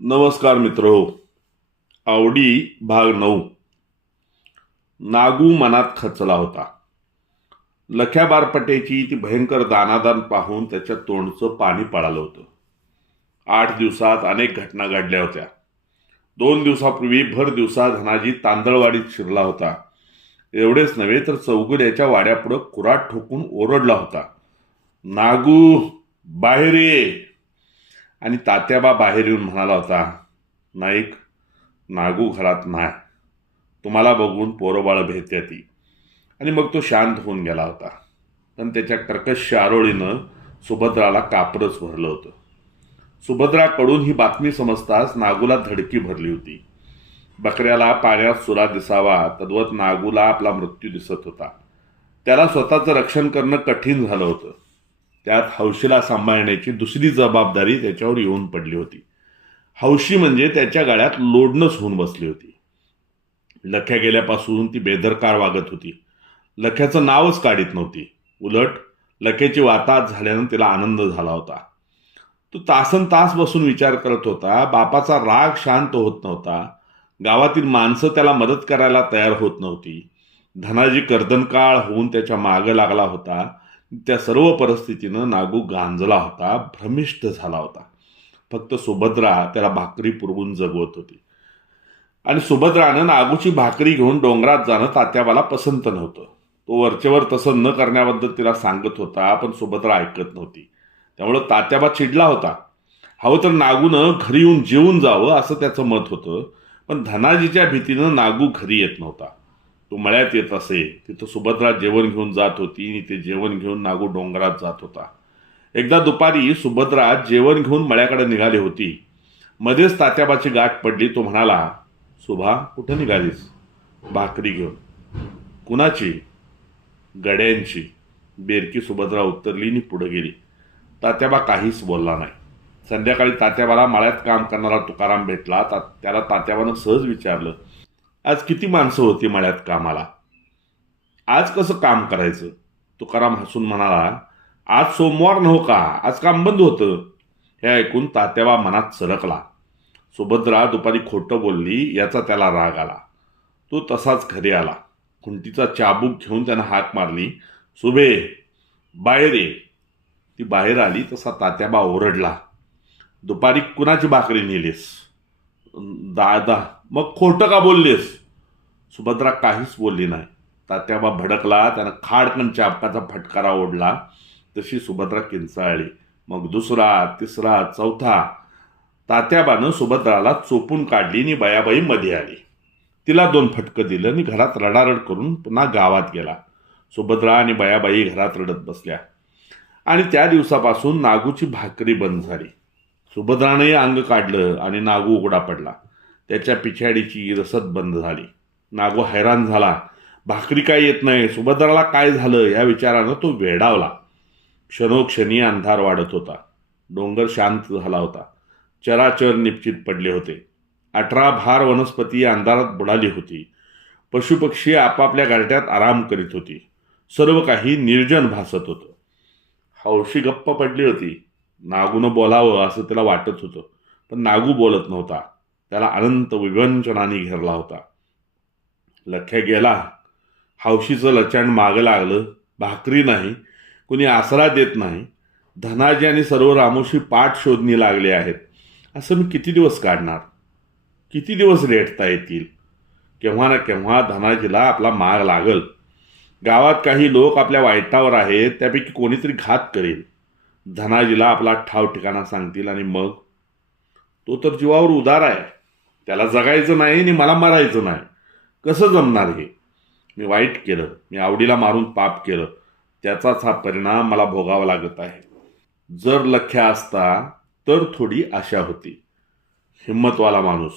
नमस्कार मित्र हो. आवडी भाग नऊ. नागू मनात खचला होता. लख्या बारपटेची ती भयंकर दानादान पाहून त्याच्या तोंडचं पाणी पळालं होतं. आठ दिवसात अनेक घटना घडल्या होत्या. दोन दिवसापूर्वी भर दिवसा धनाजी तांदळवाडीत शिरला होता. एवढेच नव्हे तर चौगुल्याच्या वाड्यापुढं कुराट ठोकून ओरडला होता. नागू बाहेर ये. आणि तात्याबा बाहेर येऊन म्हणाला होता नाईक नागू घरात नाही तुम्हाला बघून पोरंबाळं भेटते ती. आणि मग तो शांत होऊन गेला होता. पण त्याच्या कर्कश आरोळीनं सुभद्राला कापरच भरलं होतं. सुभद्राकडून ही बातमी समजताच नागूला धडकी भरली होती. बकऱ्याला पाण्यात सुरा दिसावा तद्वत नागूला आपला मृत्यू दिसत होता. त्याला स्वतःचं रक्षण करणं कठीण झालं होतं. त्यात हौशीला सांभाळण्याची दुसरी जबाबदारी त्याच्यावर येऊन पडली होती. हौशी म्हणजे त्याच्या गाळ्यात लोडणंच होऊन बसली होती. लख्या गेल्यापासून ती बेदरकार वागत होती. लख्याचं नावच काढीत नव्हती. उलट लखेची वाताहत झाल्यानं तिला आनंद झाला होता. तो तासन तास बसून विचार करत होता बापाचा राग शांत होत नव्हता. गावातील माणसं त्याला मदत करायला तयार होत नव्हती. धनाजी कर्दनकाळ होऊन त्याच्या मागं लागला होता. त्या सर्व परिस्थितीनं नागू गांजला होता भ्रमिष्ठ झाला होता. फक्त सुभद्रा त्याला भाकरी पुरवून जगवत होती. आणि सुभद्रानं नागूची भाकरी घेऊन डोंगरात जाणं तात्याबाला पसंत नव्हतं. तो वरचेवर तसं न करण्याबद्दल तिला सांगत होता पण सुभद्रा ऐकत नव्हती. त्यामुळं तात्याबा चिडला होता. हवं तर नागूनं घरी येऊन जेवून जावं असं त्याचं मत होतं पण धनाजीच्या भीतीनं नागू घरी येत नव्हता. तो मळ्यात येत असे. तिथं सुभद्रा जेवण घेऊन जात होती आणि ते जेवण घेऊन नागू डोंगरात जात होता. एकदा दुपारी सुभद्रा जेवण घेऊन मळ्याकडे निघाली होती. मध्येच तात्याबाची गाठ पडली. तो म्हणाला सुभा कुठं निघालीस? भाकरी घेऊन. कुणाची? गड्यांची. बेरकी सुभद्रा उतरली आणि पुढे गेली. तात्याबा काहीच बोलला नाही. संध्याकाळी तात्याबाला मळ्यात काम करणारा तुकाराम भेटला. ता त्याला तात्याबानं सहज विचारलं आज किती माणसं होती मळ्यात कामाला? आज कसं काम करायचं? तुकाराम हसून म्हणाला आज सोमवार नव्ह का? आज काम बंद होतं. हे ऐकून तात्याबा मनात सरकला. सुभद्रा दुपारी खोटं बोलली याचा त्याला राग आला. तो तसाच घरी आला. खुंटीचा चाबूक घेऊन त्यानं हाक मारली सुभे बाहेर ये. ती बाहेर आली तसा तात्याबा ओरडला दुपारी कुणाची भाकरी नेलीस? दादा मग खोटं का बोललीस? सुभद्रा काहीच बोलली नाही. तात्याबा भडकला त्यानं खाडकन चापकाचा फटकारा ओढला. तशी सुभद्रा किंचाळली. मग दुसरा तिसरा चौथा तात्याबानं सुभद्राला चोपून काढली आणि बयाबाई मध्ये आली. तिला दोन फटकं दिलं आणि घरात रडारड करून पुन्हा गावात गेला. सुभद्रा आणि बयाबाई घरात रडत बसल्या. आणि त्या दिवसापासून नागूची भाकरी बंद झाली. सुभद्रानंही अंग काढलं आणि नागू उघडा पडला. त्याच्या पिछाडीची रसद बंद झाली. नागू हैराण झाला. भाकरी काय येत नाही? सुभद्राला काय झालं? या विचारानं तो वेडावला. क्षणोक्षणी अंधार वाढत होता. डोंगर शांत झाला होता. चराचर निश्चित पडले होते. अठरा भार वनस्पती अंधारात बुडाली होती. पशुपक्षी आपापल्या गारट्यात आराम करीत होती. सर्व काही निर्जन भासत होतं. हौशी गप्प पडली होती. नागूनं बोलावं असं त्याला वाटत होतं. पण नागू बोलत नव्हता. त्याला अनंत विवंचनाने घेरला होता. लख्या गेला. हौशीचं लचाण मागं लागलं. भाकरी नाही. कुणी आसरा देत नाही. धनाजी आणि सर्व रामोशी पाठ शोधणी लागले आहेत. असं मी किती दिवस काढणार? किती दिवस रेटता येतील? केव्हा ना केव्हा धनाजीला आपला माग लागल. गावात काही लोक आपल्या वाईटावर आहेत त्यापैकी कोणीतरी घात करेल. धनाजीला आपला ठाव ठिकाणा सांगतील आणि मग? तो तर जीवावर उदार आहे. त्याला जगायचं नाही आणि मला मारायचं नाही. कसं जमणार हे? मी वाईट केलं. मी आवडीला मारून पाप केलं. त्याचाच हा परिणाम मला भोगावा लागत आहे. जर लख्या असता तर थोडी आशा होती. हिंमतवाला माणूस.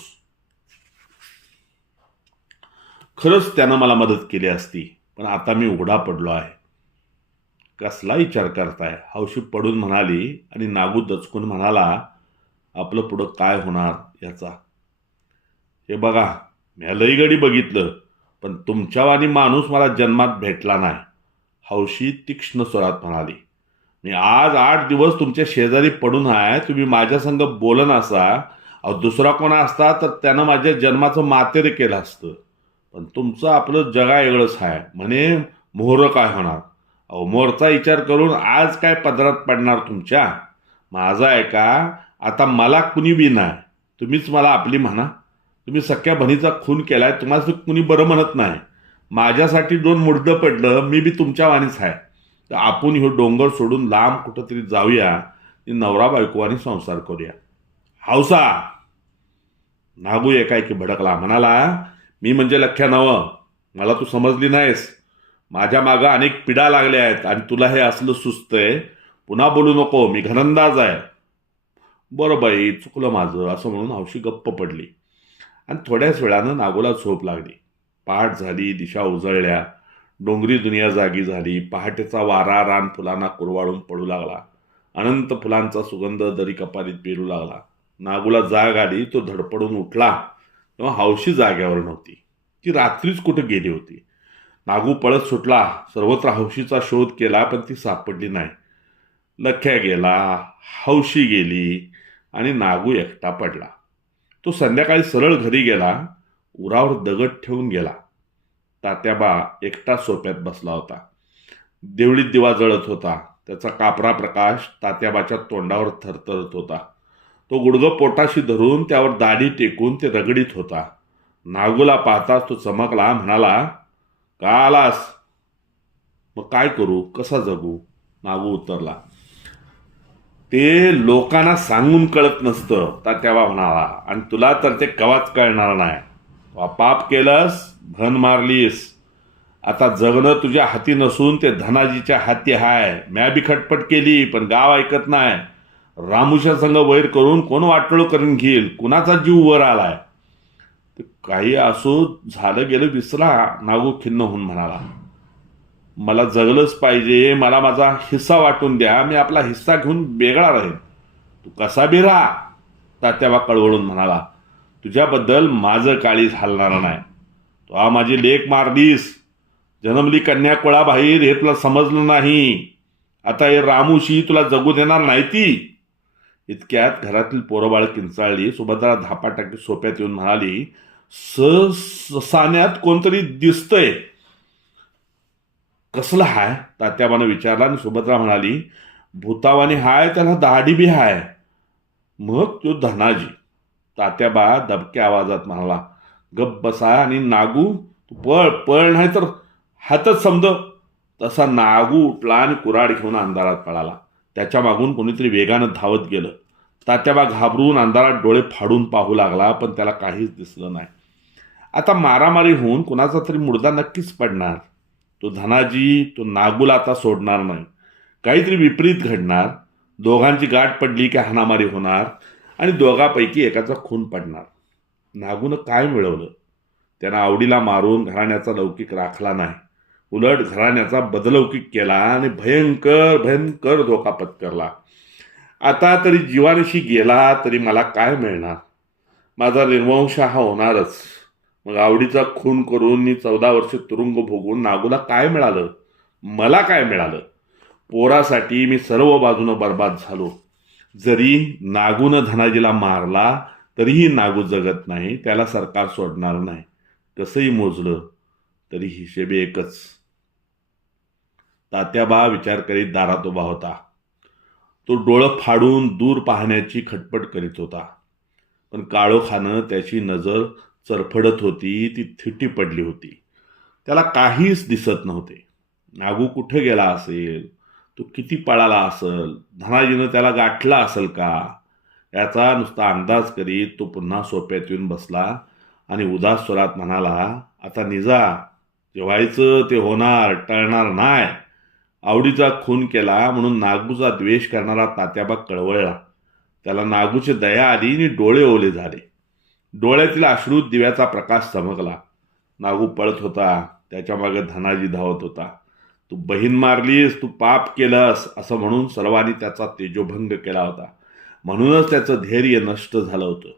खरंच त्यानं मला मदत केली असती पण आता मी उघडा पडलो आहे. कसला विचार करताय. हौशी पडून म्हणाली आणि नागू दचकून म्हणाला आपलं पुढं काय होणार याचा? हे बघा मी लई गडी बघितलं पण तुमच्यावानी माणूस मला जन्मात भेटला नाही हौशी तीक्ष्ण स्वरात म्हणाली. मी आज आठ दिवस तुमच्या शेजारी पडून आहे तुम्ही माझ्या संग बोलन असा. अहो दुसरा कोणा असता तर त्यानं माझ्या जन्माचं मातेर केलं असतं. पण तुमचं आपलं जगा वेगळंच आहे. म्हणे मोहरं काय होणार? मोरचा विचार करून आज काय पदरात पडणार तुमच्या? माझा आहे का? आता मला कुणी बी तुम्हीच मला आपली म्हणा. तुम्ही सख्या बहिणीचा खून केलाय तुम्हाला कुणी बरं म्हणत नाही. माझ्यासाठी दोन मुडदं पडलं मी बी तुमच्या वाणीच आहे. तर आपण ह्यो डोंगर सोडून लांब कुठंतरी जाऊया नवरा बायको आणि संसार करूया. हौसा नागू एकाएकी भडकला. म्हणाला मी म्हणजे लख्या नवं. मला तू समजली नाहीस. माझ्या मागं अनेक पिढा लागल्या आहेत आणि तुला हे असलं सुचतंय पुन्हा बोलू नको मी घनंदाज आहे. बरं बाई चुकलं माझं असं म्हणून हौशी गप्प पडली. आणि थोड्याच वेळानं नागोला झोप लागली. पहाट झाली दिशा उजळल्या. डोंगरी दुनिया जागी झाली. पहाटेचा वारा रान फुलांना कुरवाळून पडू लागला. अनंत फुलांचा सुगंध दरी कपारीत पेरू लागला. नागूला जाग आली तो धडपडून उठला. तेव्हा हौशी जाग्यावर नव्हती. ती रात्रीच कुठे गेली होती? नागू पळत सुटला. सर्वत्र हौशीचा शोध केला पण ती सापडली नाही. लख्या गेला हौशी गेली आणि नागू एकटा पडला. तो संध्याकाळी सरळ घरी गेला उरावर दगड ठेवून गेला. तात्याबा एकटा सोप्यात बसला होता. देवळीत दिवा जळत होता. त्याचा कापरा प्रकाश तात्याबाच्या तोंडावर थरथरत होता. तो गुडगं पोटाशी धरून त्यावर दाढी टेकून ते रगडीत होता. नागूला पाहताच तो चमकला म्हणाला का आलास मग काय करू? कसा जगू? नागू उतरला. ते लोकांना सांगून कळत नसतं. तात्याबा म्हणाला आणि तुला तर ते कवाच कळणार नाही. पाप केलंस धन मारलीस. आता जगणं तुझ्या हाती नसून ते धनाजीच्या हाती हाय. म्या बी खटपट केली पण गाव ऐकत नाही. रामुशा संघ वैर करून कोण वाटोळ करून घेईल? कुणाचा जीव वर आलाय? ते काही असो झालं गेलं विसरा नागो खिन्न होऊन म्हणाला. मला जगलंच पाहिजे मला माझा हिस्सा वाटून द्या मी आपला हिस्सा घेऊन वेगळा राहीन. तू कसा बी राहा तात्याबा कळवळून म्हणाला. तुझ्याबद्दल माझं काळी हलणार नाही. तू हा माझी लेख मारलीस. जन्मली कन्या कोळाबाहेर हे तुला समजलं नाही. आता हे रामूशी तुला जगू देणार नाही ती. इतक्यात घरातील पोरबाळ किंचाळली. सुभद्रा धापा टाकी सोप्यात येऊन म्हणाली स कोणतरी दिसतंय. कसलं हाय? तात्याबानं विचारला आणि सुभद्रा म्हणाली भूतावानी हाय त्याला दाढी बी हाय. मग तो धनाजी. तात्याबा दबक्या आवाजात म्हणाला गप बसा आणि नागू तू पळ पळ नाही तर हातच समज. तसा नागू उठला आणि कुराड घेऊन अंधारात पळाला. त्याच्या मागून कोणीतरी वेगानं धावत गेलं. तात्याबा घाबरून अंधारात डोळे फाडून पाहू लागला पण त्याला काहीच दिसलं नाही. आता मारामारी होऊन कुणाचा तरी मुर्दा नक्कीच पडणार. तो धनाजी तो नागूला आता सोडणार नाही. काहीतरी विपरीत घडणार. दोघांची गाठ पडली की हाणामारी होणार आणि दोघापैकी एकाचा खून पडणार. नागूनं काय मिळवलं? त्यानं आवडीला मारून घराण्याचा लौकिक राखला नाही. उलट घराण्याचा बदलौकिक केला आणि भयंकर भयंकर धोका पत्करला आता तरी जीवानिशी गेला तरी मला काय मिळणार? माझा निर्वंश हा होणारच. मग आवडीचा खून करून मी चौदा वर्ष तुरुंग भोगून नागूला काय मिळालं? मला काय मिळालं? पोरासाठी मी सर्व बाजूनं बर्बाद झालो. जरी नागूनं धनाजीला मारला तरीही नागू जगत नाही त्याला सरकार सोडणार नाही. कसंही मोजलं तरी हिशेबी एकच. तात्याबा विचार करीत दारात उभा होता. तो डोळं फाडून दूर पाहण्याची खटपट करीत होता. पण काळोखानं त्याची नजर चरफडत होती ती थिटी पडली होती. त्याला काहीच दिसत नव्हते. नागू कुठे गेला असेल? तो किती पळाला असेल? धनाजीनं त्याला गाठला असेल का? याचा नुसता अंदाज करीत तो पुन्हा सोप्यात येऊन बसला आणि उदास स्वरात म्हणाला आता निजा. जे व्हायचं ते होणार टळणार नाही. आवडीचा खून केला म्हणून नागूचा द्वेष करणारा तात्याबा कळवळला. त्याला नागूची दया आली आणि डोळे ओले झाले. डोळ्यातील अश्रू दिव्याचा प्रकाश चमकला. नागू पळत होता त्याच्यामागे धनाजी धावत होता. तू बहीण मारलीस तू पाप केलंस असं म्हणून सर्वांनी त्याचा तेजोभंग केला होता. म्हणूनच त्याचं धैर्य नष्ट झालं होतं.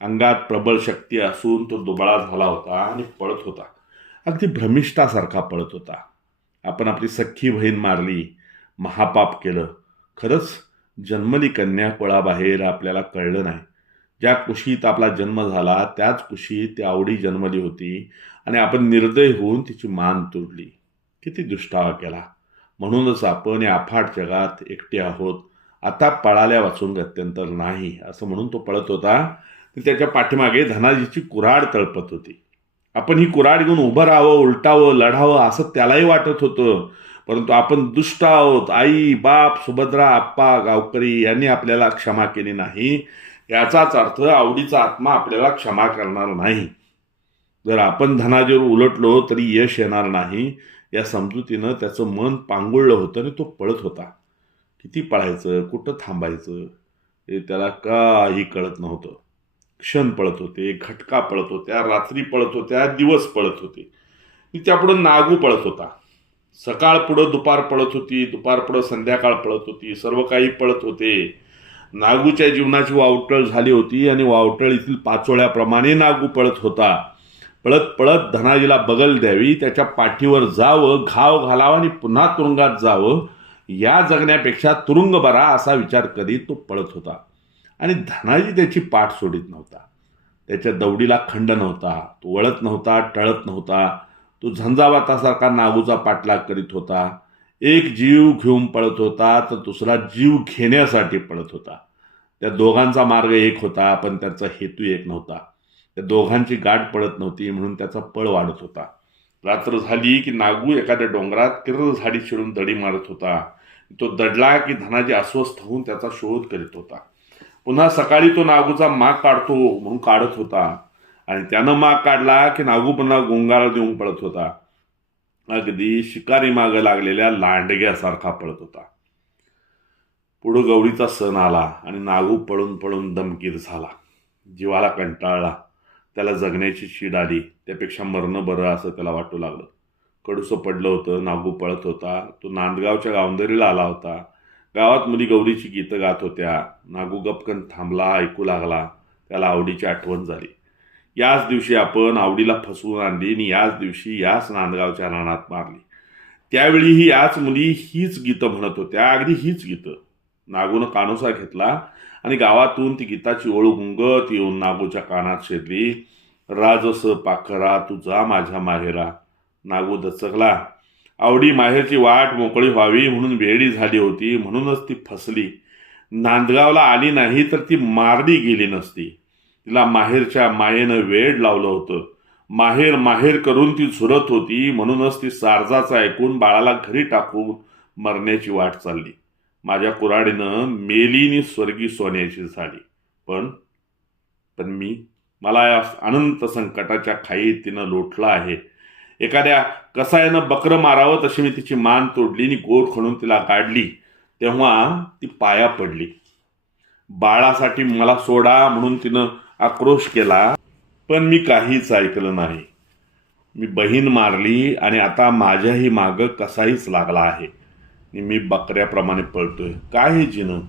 अंगात प्रबळ शक्ती असून तो दुबळा झाला होता आणि पळत होता. अगदी भ्रमिष्ठासारखा पळत होता. आपण आपली सख्खी बहीण मारली महापाप केलं. खरंच जन्मली कन्या कुळाबाहेर आपल्याला कळलं नाही. ज्या कुशीत आपला जन्म झाला त्याच कुशीत ती आवडी जन्मली होती आणि आपण निर्दय होऊन तिची मान तोडली किती दुष्टावा केला. म्हणूनच आपण या अफाट जगात एकटे आहोत. आता पळाल्या वाचून गत्यंतर नाही असं म्हणून तो पळत होता. त्याच्या पाठीमागे धनाजीची कुऱ्हाड तळपत होती. आपण ही कुऱ्हाड घेऊन उभं राहावं उलटावं लढावं असं त्यालाही वाटत होतं. परंतु आपण दुष्ट आहोत. आई बाप सुभद्रा आप्पा गावकरी यांनी आपल्याला क्षमा केली नाही. याचाच अर्थ आवडीचा आत्मा आपल्याला क्षमा करणार नाही. जर आपण धनाजीवर उलटलो तरी यश येणार नाही. या समजुतीनं त्याचं मन पांगुळलं होतं आणि तो पळत होता. किती पळायचं? कुठं थांबायचं? हे त्याला काही कळत नव्हतं. क्षण पळत होते घटका पळत होत्या रात्री पळत होत्या दिवस पळत होते. त्यापुढं नागू पळत होता. सकाळ पुढं दुपार पळत होती दुपार पुढं संध्याकाळ पळत होती सर्व काही पळत होते. नागूच्या जीवनाची वावटळ झाली होती आणि वावटळीतील पाचोळ्याप्रमाणे नागू पळत होता. पळत पळत धनाजीला बगल द्यावी त्याच्या पाठीवर जावं घाव घालावं आणि पुन्हा तुरुंगात जावं या जगण्यापेक्षा तुरुंग बरा असा विचार करीत तो पळत होता. आणि धनाजी त्याची पाठ सोडित नव्हता. त्याच्या दौडीला खंड नव्हता. तो वळत नव्हता टळत नव्हता. तो झंझावातासारखा नागूचा पाठलाग करीत होता. एक जीव घेऊन पळत होता तर दुसरा जीव घेण्यासाठी पळत होता. त्या दोघांचा मार्ग एक होता पण त्यांचा हेतू एक नव्हता. त्या दोघांची गाठ पडत नव्हती म्हणून त्याचा पळ वाढत होता. रात्र झाली की नागू एखाद्या डोंगरात किर्र झाडी शिरून दडी मारत होता. तो दडला की धनाजी अस्वस्थ होऊन त्याचा शोध करीत होता. पुन्हा सकाळी तो नागूचा माग काढतो म्हणून काढत होता. आणि त्यानं माग काढला की नागू पुन्हा गोंगारा देऊन पळत होता. अगदी शिकारी मागं लागलेल्या लांडग्यासारखा पळत होता. पुढं गौरीचा सण आला आणि नागू पळून पळून दमकीर झाला. जीवाला कंटाळला. त्याला जगण्याची शीड आली. त्यापेक्षा मरणं बरं असं त्याला वाटू लागलं. कडूसं पडलं होतं नागू पळत होता. तो नांदगावच्या गावंदरीला आला होता. गावात मुली गौरीची गीतं गात होत्या. नागू गपकन थांबला ऐकू लागला. त्याला आवडीची आठवण झाली. याच दिवशी आपण आवडीला फसवून आणली आणि याच दिवशी याच नांदगावच्या रानात मारली. त्यावेळीही याच मुली हीच गीतं म्हणत होत्या. अगदी हीच गीतं. नागूनं कानोसा घेतला आणि गावातून ती गीताची ओळ गुंगत येऊन नागूच्या कानात शिरली. राजस पाखरा तुझा माझ्या माहेरा. नागू दचकला. आवडी माहेरची वाट मोकळी व्हावी म्हणून वेळी झाली होती म्हणूनच ती फसली. नांदगावला आली नाही तर ती मारली गेली नसती. तिला माहेरच्या मायेनं वेड लावलं होतं. माहेर माहेर करून ती झुरत होती म्हणूनच ती सारजाचं ऐकून बाळाला घरी टाकून मरण्याची वाट चालली. माझ्या कुऱ्हाडीनं मेलीनी स्वर्गी सोन्याची झाली. पण पण मी मला या अनंत संकटाच्या खाईत तिनं लोटलं आहे. एखाद्या कसायानं बकरं मारावं तशी मी तिची मान तोडली आणि गोर खणून तिला काढली तेव्हा ती पाया पडली. बाळासाठी मला सोडा म्हणून तिनं आक्रोश केला पण मी काहीच ऐकलं नाही. मी बहीण मारली आणि आता माझ्याही मागं कसाहीच लागला आहे. मी बकऱ्याप्रमाणे पळतोय. काय हे जिनं?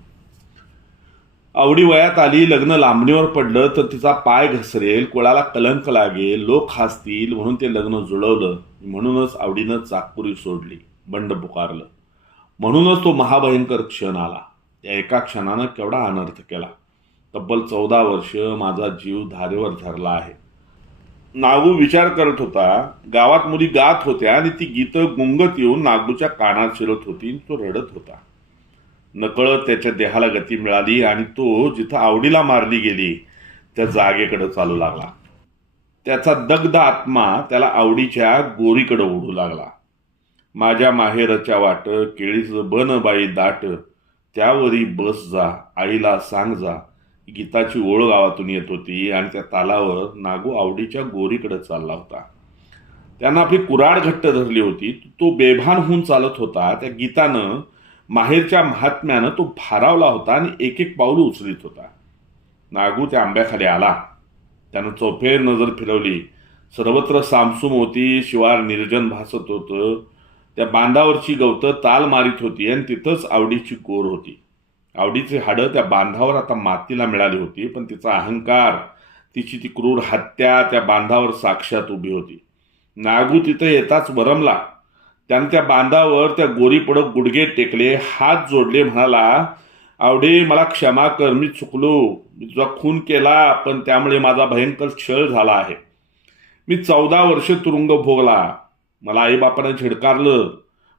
आवडी वयात आली लग्न लांबणीवर पडलं तर तिचा पाय घसरेल कुळाला कलंक लागेल लोक हसतील म्हणून ते लग्न जुळवलं. म्हणूनच आवडीनं चाकपुरी सोडली बंड पुकारलं. म्हणूनच तो महाभयंकर क्षण आला. त्या एका क्षणानं केवढा अनर्थ केला. तब्बल चौदा वर्ष माझा जीव धारेवर धरला आहे. नागू विचार करत होता गावात मुली गात होत्या आणि ती गीतं गुंगत येऊन नागूच्या कानात शिरत होती आणि तो रडत होता. नकळत त्याच्या देहाला गती मिळाली आणि तो जिथं आवडीला मारली गेली त्या जागेकडं चालू लागला. त्याचा दग्ध आत्मा त्याला आवडीच्या गोरीकडं ओढू लागला. माझ्या माहेरच्या वाट केळीचं बन बाई दाट त्यावरी बस जा आईला सांग जा गीताची ओळ गावातून येत होती आणि त्या तालावर नागू आवडीच्या गोरीकडे चालला होता. त्यानं आपली कुराड घट्ट धरली होती तो बेभान होऊन चालत होता त्या गीतानं माहेरच्या महात्म्यानं तो भारावला होता आणि एक एक पाऊल उचलित होता. नागू त्या आंब्याखाली आला. त्यानं चौफेर नजर फिरवली. सर्वत्र सामसूम होती शिवार निर्जन भासत होतं. त्या बांधावरची गवतं ताल मारित होती आणि तिथंच आवडीची कोर होती. आवडीची हाडं त्या बांधावर आता मातीला मिळाली होती पण तिचा अहंकार तिची ती क्रूर हत्या त्या बांधावर साक्षात उभी होती. नागू तिथं येताच वरमला. त्यानं त्या बांधावर त्या गोरीपुढं गुडघे टेकले हात जोडले म्हणाला आवडे मला क्षमा कर मी चुकलो. मी तुझा खून केला पण त्यामुळे माझा भयंकर छळ झाला आहे. मी चौदा वर्ष तुरुंग भोगला. मला आईबापानं झिडकारलं.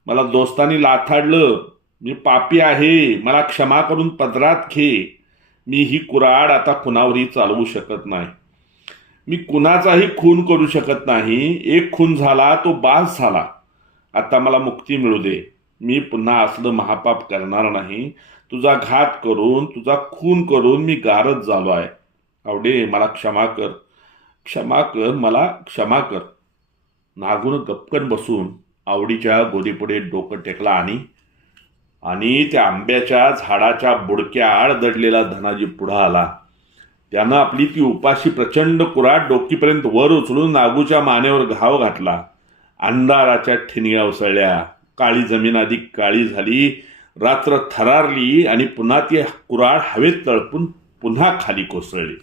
मला दोस्तांनी लाथाडलं. मी पापी आहे. मला क्षमा करून पदरात घे. मी ही कुराड आता कुणावरही चालवू शकत नाही. मी कुणाचाही खून करू शकत नाही. एक खून झाला तो बास झाला. आता मला मुक्ती मिळू दे. मी पुन्हा असलं महापाप करणार नाही. तुझा घात करून तुझा खून करून मी गारच झालो आहे. आवडे मला क्षमा कर. क्षमा कर मला क्षमा कर. नागून गपकन बसून आवडीच्या गोदीपुढे डोकं टेकला आणि आणि त्या आंब्याच्या झाडाच्या बुडक्या आड दडलेला धनाजी पुढं आला. त्यानं आपली ती उपाशी प्रचंड कुराट डोकीपर्यंत वर उचलून नागूच्या मानेवर घाव घातला. अंधाराच्या ठिणग्या उसळल्या. काळी जमीन अधिक काळी झाली रात्र थरारली आणि पुन्हा ती कुराड हवेत तळपून पुन्हा खाली कोसळली.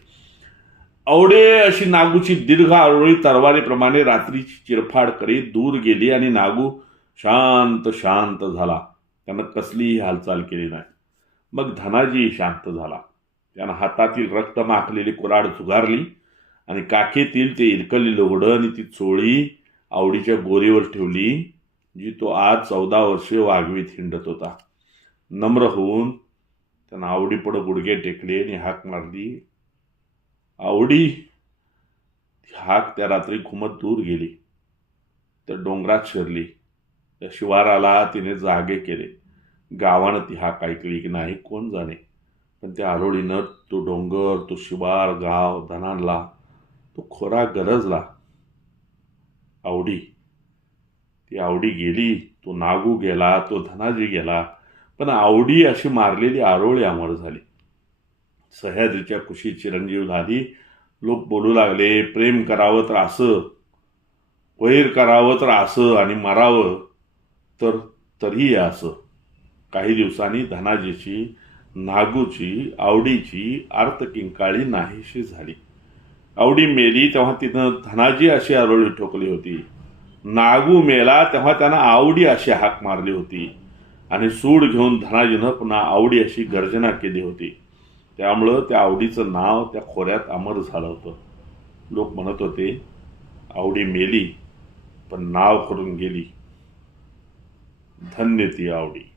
अवडे अशी नागूची दीर्घ आरोळी तरवारीप्रमाणे रात्रीची चिरफाड करीत दूर गेली आणि नागू शांत शांत झाला. त्यानं कसलीही हालचाल केली नाही. मग धनाजी शांत झाला. त्यानं हातातील रक्त माखलेली कुराड झुगारली आणि काखेतील ते इरकलेलं लोगडं आणि ती चोळी आवडीच्या गोरीवर ठेवली जी तो आज चौदा वर्षे वाघवीत हिंडत होता. नम्र होऊन त्यानं आवडीपुढं गुडघे टेकले आणि हाक मारली. आवडी ती हाक त्या रात्री घुमत दूर गेली. त्या डोंगरात शिरली. त्या शिवाराला तिने जागे केले. गावानं ती हाक ऐकली की नाही कोण जाणे? पण त्या आरोळीनं तो डोंगर तो शिवार गाव धनांला तो खोरा गरजला. आवडी. ती आवडी गेली तो नागू गेला तो धनाजी गेला पण आवडी अशी मारलेली आरोळी अमर झाली. सह्याद्रीच्या कुशी चिरंजीव झाली. लोक बोलू लागले प्रेम करावं तर असं वैर करावं तर असं आणि मरावं तर तरीही असं. काही दिवसांनी धनाजीची नागूची आवडीची आर्तकिंकाळी नाहीशी झाली. आवडी मेली तेव्हा तिथं धनाजी अशी आरोळी ठोकली होती. नागू मेला तेव्हा त्यानं आवडी अशी हाक मारली होती. आणि सूड घेऊन धनाजीनं पुन्हा आवडी अशी गर्जना केली होती. त्यामुळं त्या आवडीचं नाव त्या खोऱ्यात अमर झालं होतं. लोक म्हणत होते आवडी मेली पण नाव करून गेली. धन्य ती आवडी.